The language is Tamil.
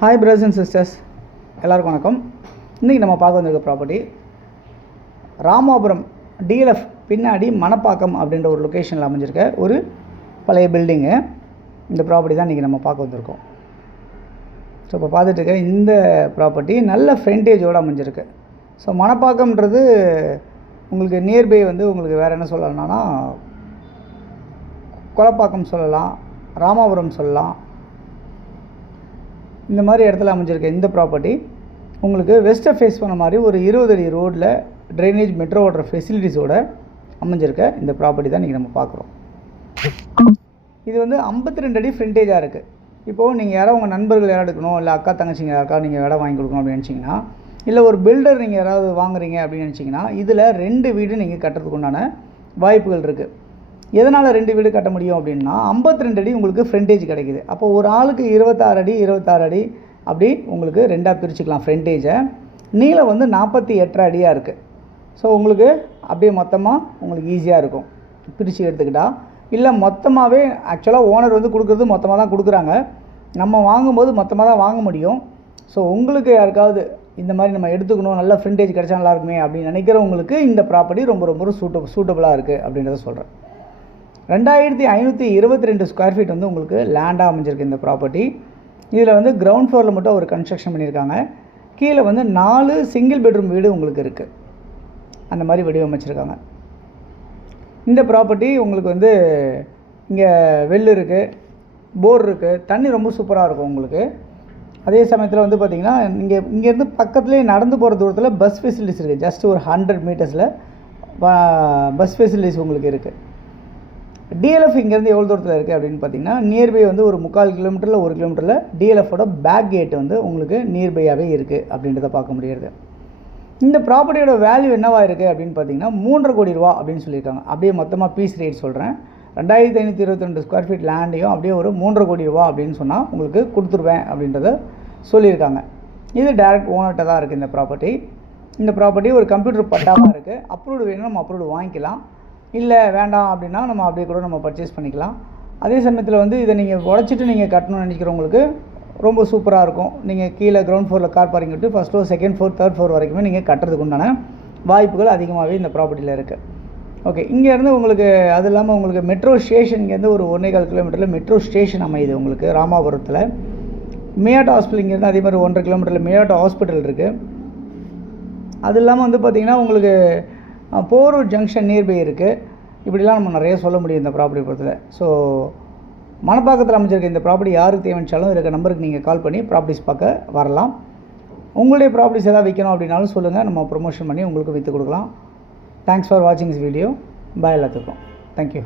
ஹாய் பிரதர்ஸ் அண்ட் சிஸ்டர்ஸ், எல்லாருக்கும் வணக்கம். இன்றைக்கி நம்ம பார்க்க வந்திருக்க ப்ராப்பர்ட்டி ராமாபுரம் டிஎல்எஃப் பின்னாடி மணப்பாக்கம் அப்படின்ற ஒரு லொக்கேஷனில் அமைஞ்சிருக்க ஒரு பழைய பில்டிங்கு. இந்த ப்ராப்பர்ட்டி தான் இன்றைக்கி நம்ம பார்க்க வந்திருக்கோம். ஸோ இப்போ பார்த்துட்டு இருக்க இந்த ப்ராப்பர்ட்டி நல்ல ஃப்ரண்டேஜோடு அமைஞ்சிருக்கு. ஸோ மணப்பாக்கம்ன்றது உங்களுக்கு நியர்பை உங்களுக்கு வேறு என்ன சொல்லலாம்னா கொளப்பாக்கம் சொல்லலாம், ராமாபுரம் சொல்லலாம். இந்த மாதிரி இடத்துல அமைஞ்சிருக்க இந்த ப்ராப்பர்ட்டி உங்களுக்கு வெஸ்ட்டை ஃபேஸ் பண்ண மாதிரி ஒரு 20 அடி ரோடில் ட்ரைனேஜ் மெட்ரோ வாட்டர் ஃபெசிலிட்டிஸோடு அமைஞ்சிருக்க இந்த ப்ராப்பர்ட்டி தான் இன்றைக்கி நம்ம பார்க்குறோம். இது 52 அடி ஃப்ரண்டேஜாக இருக்குது. இப்போது நீங்கள் யாராவது உங்கள் நண்பர்கள் யாராவது எடுக்கணும், இல்லை அக்கா தங்கச்சிங்க யாருக்காவது நீங்கள் இடம் வாங்கி கொடுக்கணும் அப்படின்னு நினச்சிங்கன்னா, இல்லை ஒரு பில்டர் நீங்கள் யாராவது வாங்குறீங்க அப்படின்னு நினச்சிங்கன்னா, இதில் 2 வீடு நீங்கள் கட்டுறதுக்கு உண்டான வாய்ப்புகள் இருக்குது. எதனால் 2 வீடு கட்ட முடியும் அப்படின்னா 52 அடி உங்களுக்கு ஃப்ரண்டேஜ் கிடைக்குது. அப்போ ஒரு ஆளுக்கு 26 அடி அப்படி உங்களுக்கு 2ஆக பிரிச்சுக்கலாம் ஃப்ரண்டேஜை. நீளம் 48 அடியாக இருக்குது. ஸோ உங்களுக்கு அப்படியே மொத்தமாக உங்களுக்கு ஈஸியாக இருக்கும் பிரித்து எடுத்துக்கிட்டால். இல்லை மொத்தமாகவே ஆக்சுவலாக ஓனர் கொடுக்குறது மொத்தமாக தான் கொடுக்குறாங்க. நம்ம வாங்கும்போது மொத்தமாக தான் வாங்க முடியும். ஸோ உங்களுக்கு யாருக்காவது இந்த மாதிரி நம்ம எடுத்துக்கணும், நல்ல ஃப்ரண்டேஜ் கிடைச்சா நல்லாயிருக்குமே அப்படின்னு நினைக்கிறவங்களுக்கு இந்த ப்ராப்பர்ட்டி ரொம்ப ரொம்ப சூட்டபுளாக இருக்குது அப்படின்றத சொல்கிறேன். 2522 ஸ்கொயர் ஃபீட் உங்களுக்கு லேண்டாக அமைஞ்சிருக்கு இந்த ப்ராப்பர்ட்டி. இதில் கிரவுண்ட் ஃப்ளோரில் மட்டும் ஒரு கன்ஸ்ட்ரக்ஷன் பண்ணியிருக்காங்க. கீழே 4 சிங்கிள் பெட்ரூம் வீடு உங்களுக்கு இருக்குது. அந்த மாதிரி வடிவமைச்சிருக்காங்க. இந்த ப்ராப்பர்ட்டி உங்களுக்கு இங்கே வெல் இருக்குது, போர் இருக்குது, தண்ணி ரொம்ப சூப்பராக இருக்கும் உங்களுக்கு. அதே சமயத்தில் பார்த்திங்கன்னா இங்கேருந்து பக்கத்துலேயே நடந்து போகிற தூரத்தில் பஸ் ஃபெசிலிட்டிஸ் இருக்குது. ஜஸ்ட் ஒரு 100 மீட்டர்ஸில் பஸ் ஃபெசிலிட்டிஸ் உங்களுக்கு இருக்குது. டிஎல்எஃப் இங்கேருந்து எவ்வளோ தூரத்தில் இருக்குது அப்படின்னு பார்த்தீங்கன்னா, நியர்பை ஒரு 3/4 கிலோமீட்டரில் 1 கிலோமீட்டரில் டிஎல்எஃபோட பேக் கேட் உங்களுக்கு நியர்பையாகவே இருக்குது அப்படின்றத பார்க்க முடியாது. இந்த ப்ராப்பர்ட்டியோட வேல்யூ என்னவா இருக்குது அப்படின்னு பார்த்தீங்கன்னா 3.5 கோடி ரூபா அப்படின்னு சொல்லியிருக்காங்க. அப்படியே மொத்தமாக பீஸ் ரேட் சொல்கிறேன். 2522 ஸ்கொயர் ஃபீட் லேண்டையும் அப்படியே ஒரு 3.5 கோடி ரூபா அப்படின்னு சொன்னால் உங்களுக்கு கொடுத்துருவேன் அப்படின்றத சொல்லியிருக்காங்க. இது டைரக்ட் ஓனர்கிட்ட தான் இருக்குது இந்த ப்ராப்பர்ட்டி. இந்த ப்ராப்பர்ட்டி ஒரு கம்ப்யூட்டர் பட்டாவாக இருக்குது. அப்ரூவ்டு வேணும், நம்ம அப்ரூவ்டு வாங்கிக்கலாம். இல்லை வேண்டாம் அப்படின்னா நம்ம அப்படியே கூட நம்ம பர்ச்சேஸ் பண்ணிக்கலாம். அதே சமயத்தில் இதை நீங்கள் உடச்சிட்டு நீங்கள் கட்டணும்னு நினைக்கிறவங்களுக்கு ரொம்ப சூப்பராக இருக்கும். நீங்கள் கீழே கிரவுண்ட் ஃப்ளோரில் கார் பார்க்கிங் விட்டு first floor, second floor, third floor வரைக்குமே நீங்கள் கட்டுறதுக்கு உண்டான வாய்ப்புகள் அதிகமாகவே இந்த ப்ராப்பர்ட்டியில் இருக்குது. ஓகே, இங்கேருந்து உங்களுக்கு அது இல்லாமல் உங்களுக்கு மெட்ரோ ஸ்டேஷன் இங்கேருந்து ஒரு 1.25 கிலோமீட்டரில் மெட்ரோ ஸ்டேஷன் அமையுது உங்களுக்கு ராமாபுரத்தில். மேயாட் ஹாஸ்பிட்டல் இங்கேருந்து அதே மாதிரி 1.5 கிலோமீட்டரில் மேயாட் ஹாஸ்பிட்டல் இருக்குது. அது இல்லாமல் பார்த்திங்கன்னா உங்களுக்கு போரூர் ஜங்ஷன் நியர்பை இருக்குது. இப்படிலாம் நம்ம நிறைய சொல்ல முடியும் இந்த ப்ராப்பர்ட்டி பொறுத்தவரை. ஸோ மணப்பாக்கத்தில் அமைச்சிருக்க இந்த ப்ராப்பர்ட்டி யாருக்கு தேவைச்சாலும் இருக்க நம்பருக்கு நீங்கள் கால் பண்ணி ப்ராப்பர்ட்டிஸ் பார்க்க வரலாம். உங்களுடைய ப்ராப்பர்ட்டிஸ் எதாவது விற்கணும் அப்படின்னாலும் சொல்லுங்கள், நம்ம ப்ரொமோஷன் பண்ணி உங்களுக்கு விற்று கொடுக்கலாம். தேங்க்ஸ் ஃபார் வாட்சிங் திஸ் வீடியோ. பாய் எல்லாத்துக்கும். தேங்க்யூ.